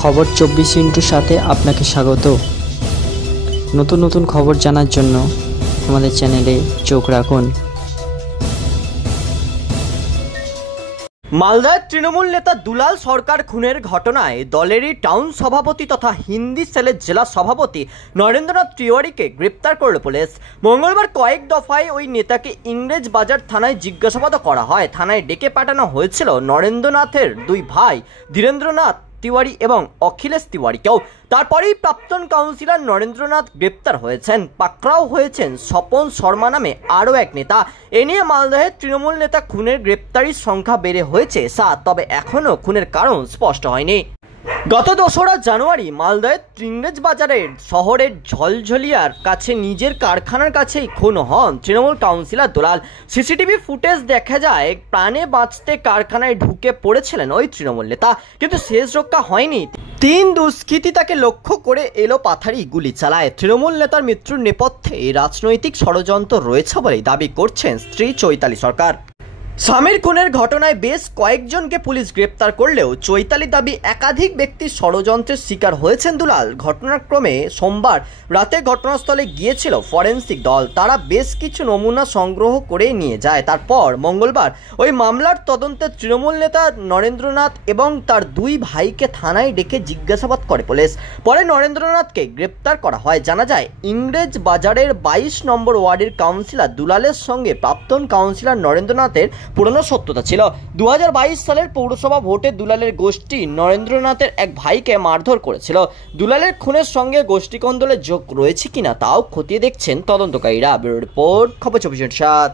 খবর 24 সাথে আপনাকে স্বাগত। নতুন নতুন খবর জানার জন্য আমাদের চ্যানেলে চোখ রাখুন। মালদার তৃণমূল নেতা দুলাল সরকার খুনের ঘটনায় দলেরই টাউন সভাপতি তথা হিন্দি সেলের জেলা সভাপতি নরেন্দ্রনাথ তিওয়ারিকে গ্রেপ্তার করল পুলিশ। মঙ্গলবার কয়েক দফায় ওই নেতাকে ইংরেজ বাজার থানায় জিজ্ঞাসাবাদ করা হয়। থানায় ডেকে পাঠানো হয়েছিল নরেন্দ্রনাথের দুই ভাই ধীরেন্দ্রনাথ তিওয়ারি এবং অখিলেশ তিওয়ারিকেও। তারপরেই প্রাক্তন কাউন্সিলর নরেন্দ্রনাথ গ্রেপ্তার হয়েছেন। পাকড়াও হয়েছেন স্বপন শর্মা নামে আরও এক নেতা। এ নিয়ে মালদহের তৃণমূল নেতা খুনের গ্রেপ্তারির সংখ্যা বেড়ে হয়েছে 7, তবে এখনও খুনের কারণ স্পষ্ট হয়নি। গত 2রা জানুয়ারি মালদহের ইংরেজ বাজারের শহরের ঝলঝলিয়ার কাছে নিজের কারখানার কাছেই খুন হন তৃণমূল কাউন্সিলর দুলাল। সিসিটিভি ফুটেজ দেখা যায় প্রাণে বাঁচতে কারখানায় ঢুকে পড়েছিলেন ওই তৃণমূল নেতা, কিন্তু শেষ রক্ষা হয়নি। 3 দুষ্কৃতী তাকে লক্ষ্য করে এলো পাথারি গুলি চালায়। তৃণমূল নেতার মৃত্যুর নেপথ্যে রাজনৈতিক ষড়যন্ত্র রয়েছে বলে দাবি করছেন স্ত্রী চৈতালি সরকার। স্বামীর খুনের ঘটনায় বেশ কয়েকজনকে পুলিশ গ্রেপ্তার করলেও চৈতালির দাবি একাধিক ব্যক্তির ষড়যন্ত্রের শিকার হয়েছেন দুলাল। ঘটনাক্রমে সোমবার রাতে ঘটনাস্থলে গিয়েছিল ফরেন্সিক দল। তারা বেশ কিছু নমুনা সংগ্রহ করে নিয়ে যায়। তারপর মঙ্গলবার ওই মামলার তদন্তে তৃণমূল নেতা নরেন্দ্রনাথ এবং তার দুই ভাইকে থানায় ডেকে জিজ্ঞাসাবাদ করে পুলিশ। পরে নরেন্দ্রনাথকে গ্রেপ্তার করা হয়। জানা যায় ইংরেজ বাজারের 22 নম্বর ওয়ার্ডের কাউন্সিলর দুলালের সঙ্গে প্রাক্তন কাউন্সিলর নরেন্দ্রনাথের পুরনো সত্যতা ছিল। 2022 সালের পৌরসভা ভোটে দুলালের গোষ্ঠী নরেন্দ্রনাথের এক ভাইকে মারধর করেছিল। দুলালের খুনের সঙ্গে গোষ্ঠী কোন্দলের যোগ রয়েছে কিনা তাও খতিয়ে দেখছেন তদন্তকারীরা। ব্যুরো রিপোর্ট, খবর 24/7।